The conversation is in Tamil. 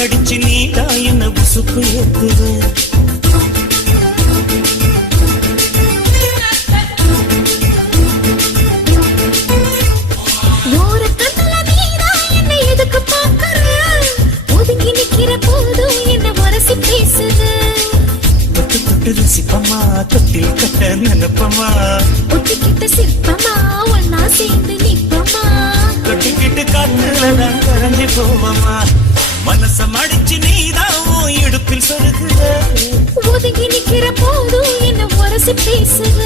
கடிச்சு நீடா என்ன உசுப்பு ஏத்துவ சிப்பமா தொட்டில் கட்ட நினைப்பமா ஒட்டிக்கிட்ட சிற்பமா ஒன்னா சேர்ந்து நிற்பமா தொட்டிக்கிட்டு காத்துலதான் கரைஞ்சு போவமா மனச மடிச்சு நீதான் இடுப்பில் சொருகுற ஒதுங்கி நிக்கிற போதும் என்ன உரசி பேசுற